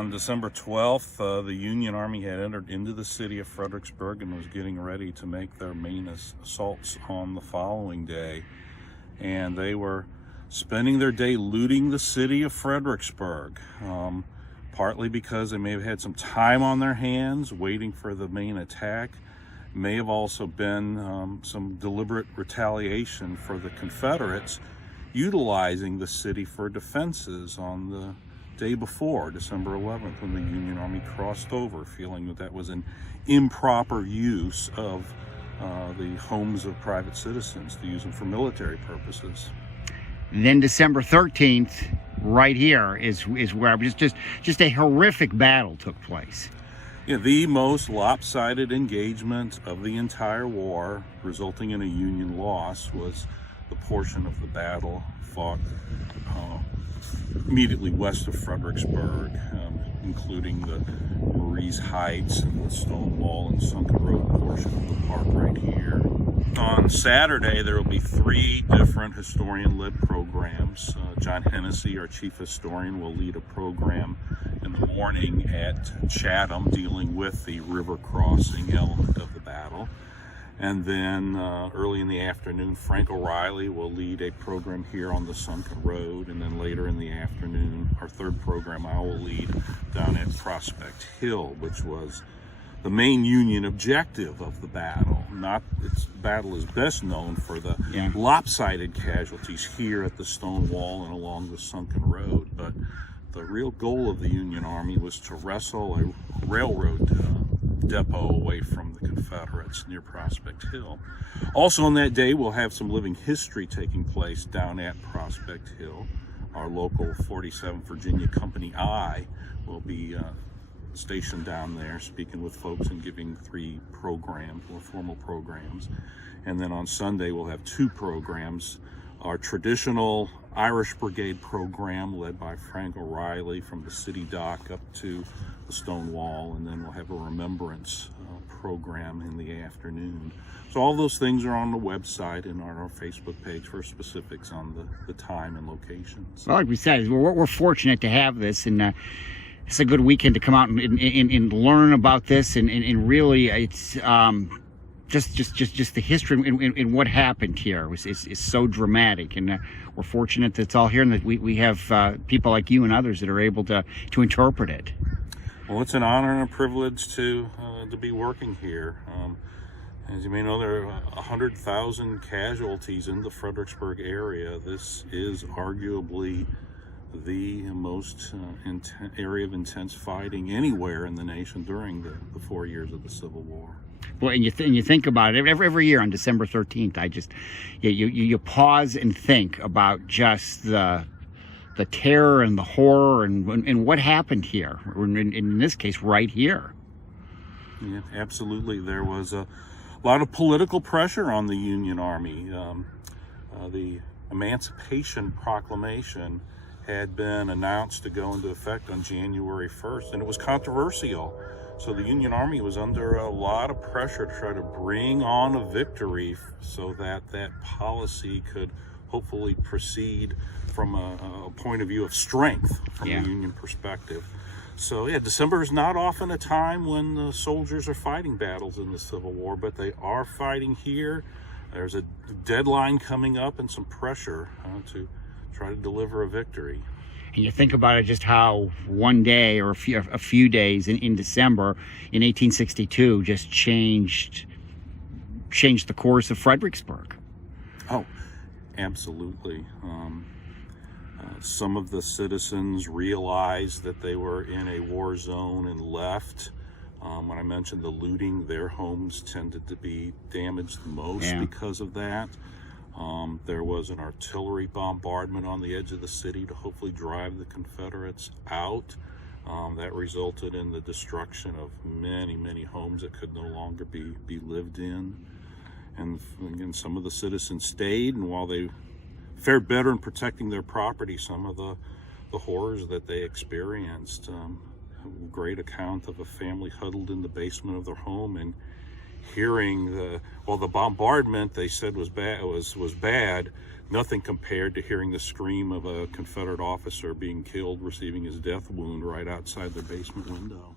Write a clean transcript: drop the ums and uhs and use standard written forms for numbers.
On December 12th, the Union Army had entered into the city of Fredericksburg and was getting ready to make their main assaults on the following day. And they were spending their day looting the city of Fredericksburg, partly because they may have had some time on their hands waiting for the main attack. May have also been some deliberate retaliation for the Confederates utilizing the city for defenses on the day before, December 11th, when the Union Army crossed over, feeling that that was an improper use of the homes of private citizens to use them for military purposes. And then December 13th, right here, is where just a horrific battle took place. Yeah, the most lopsided engagement of the entire war, resulting in a Union loss, was the portion of the battle fought immediately west of Fredericksburg, including the Marie's Heights and the Stone Wall and Sunken Road portion of the park right here. On Saturday, there will be 3 different historian-led programs. John Hennessy, our chief historian, will lead a program in the morning at Chatham dealing with the river crossing element of the battle. And then early in the afternoon, Frank O'Reilly will lead a program here on the Sunken Road. And then later in the afternoon, our 3rd program I will lead down at Prospect Hill, which was the main Union objective of the battle. Its battle is best known for the lopsided casualties here at the Stone Wall and along the Sunken Road. But the real goal of the Union Army was to wrestle a railroad depot away from the Confederates near Prospect Hill. Also on that day, we'll have some living history taking place down at Prospect Hill. Our local 47th Virginia Company I will be stationed down there speaking with folks and giving 3 programs, more formal programs. And then on Sunday, we'll have 2 programs. Our traditional Irish Brigade program led by Frank O'Reilly from the city dock up to the Stone Wall, and then we'll have a remembrance program in the afternoon. So all those things are on the website and on our Facebook page for specifics on the time and locations. Well, like we said, we're fortunate to have this, and it's a good weekend to come out and learn about this, and really it's just the history and what happened here is so dramatic, and we're fortunate that it's all here and that we have people like you and others that are able to interpret it. Well, it's an honor and a privilege to be working here. As you may know, there are 100,000 casualties in the Fredericksburg area. This is arguably the most area of intense fighting anywhere in the nation during the 4 years of the Civil War. Well, and you think about it every year on December 13th. You pause and think about just the terror and the horror and what happened here. In this case, right here. Yeah, absolutely. There was a lot of political pressure on the Union Army. The Emancipation Proclamation had been announced to go into effect on January 1st, and it was controversial. So the Union Army was under a lot of pressure to try to bring on a victory so that that policy could hopefully proceed from a point of view of strength from the Union perspective. So yeah, December is not often a time when the soldiers are fighting battles in the Civil War, but they are fighting here. There's a deadline coming up and some pressure to try to deliver a victory. And you think about it, just how one day or a few days in December in 1862 just changed the course of Fredericksburg. Oh, absolutely. Some of the citizens realized that they were in a war zone and left. When I mentioned the looting, their homes tended to be damaged the most because of that. There was an artillery bombardment on the edge of the city to hopefully drive the Confederates out. That resulted in the destruction of many, many homes that could no longer be lived in. And again, some of the citizens stayed, and while they fared better in protecting their property, some of the horrors that they experienced. A great account of a family huddled in the basement of their home and hearing the bombardment they said was bad. Nothing compared to hearing the scream of a Confederate officer being killed, receiving his death wound right outside their basement window.